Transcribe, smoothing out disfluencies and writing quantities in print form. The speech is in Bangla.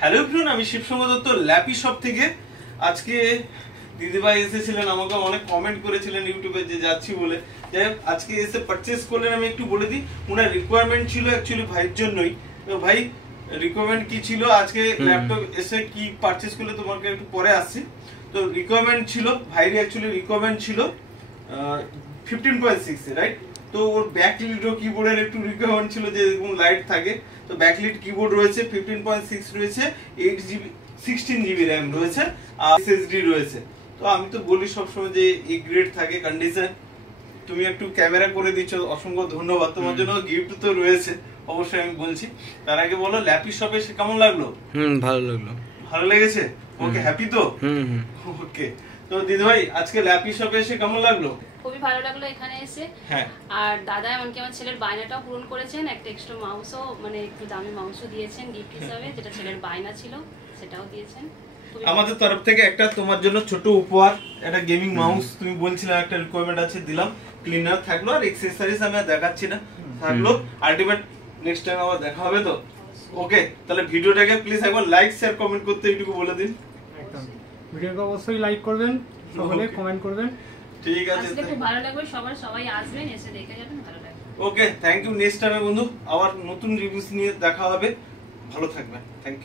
হ্যালো এভরিওয়ান, আমি শিবসঙ্গ দত্ত ল্যাপি শপ থেকে। আজকে দিদিভাই এসেছিলেন, আমাকে অনেক কমেন্ট করেছিলেন ইউটিউবে যে যাচ্ছি বলে। যাই হোক, আজকে এসে পারচেস করলেন। আমি একটু বলে দিই, ওনার রিকোয়ারমেন্ট ছিল অ্যাকচুয়ালি ভাইয়ের জন্যই। তো ভাই রিকোয়ারমেন্ট কি ছিল, আজকে ল্যাপটপ এসে কি পারচেস করলে তোমাকে একটু পরে আসছি। তো রিকোয়ারমেন্ট ছিল ভাইয়ের, অ্যাকচুয়ালি রিকোয়ারমেন্ট ছিল 15.6 রাইট। তো ওর ব্যাকলিট ও কিবোর্ডের একটু রিকোয়ারমেন্ট ছিল যে এরকম লাইট থাকে। তো ব্যাকলিট কিবোর্ড রয়েছে, 15.6 রয়েছে, 8GB 16GB র্যাম রয়েছে, আর এসএসডি রয়েছে। তো আমি তো বলি সবসময় যে এই গ্রেড থাকে কন্ডিশন। তুমি একটু ক্যামেরা করে দিচ্ছ, অসংখ্য ধন্যবাদ। তোমার জন্য গিফট তো রয়েছে, অবশ্যই আমি বলছি। তার আগে বলো ল্যাপি শপে এসে কেমন লাগলো? ভালো লাগলো। ভালো লেগেছে? ওকে, হ্যাপি তো? ওকে। তো দিদিভাই আজকে ল্যাপি শপে এসে কেমন লাগলো? খুবই ভালো লাগলো এখানে এসে। হ্যাঁ, আর দাদা এমনকি আমার ছেলের বায়নাটাও পূরণ করেছেন, একটা এক্সট্রা মাউসও, মানে একটু দামি মাউসও দিয়েছেন গিফট হিসাবে, যেটা ছেলের বায়না ছিল সেটাও দিয়েছেন। আমাদের তরফ থেকে একটা তোমার জন্য ছোট উপহার, একটা গেমিং মাউস। তুমি বলছিলে একটা রিকোয়ারমেন্ট আছে, দিলাম। ক্লিনার থাকলো, আর অ্যাকসেসরিজ আমি আর দেখাচ্ছি না, থাকলো। আলটিমেট নেক্সট টাইম আবার দেখা হবে তো। ওকে, তাহলে ভিডিওটাকে প্লিজ একবার লাইক শেয়ার কমেন্ট করতে এইটুকু বলে দিন। একদম, ভিডিওকে অবশ্যই লাইক করবেন, সকলে কমেন্ট করবেন। ঠিক আছে, আসলে খুব ভালো লাগবে, সবাই আসবেন, এসে দেখে যাবেন, ভালো লাগবে। ওকে, থ্যাংক ইউ। নেক্সট টাইমে বন্ধু আবার নতুন রিভিউস নিয়ে দেখা হবে। ভালো থাকবেন, থ্যাংক ইউ।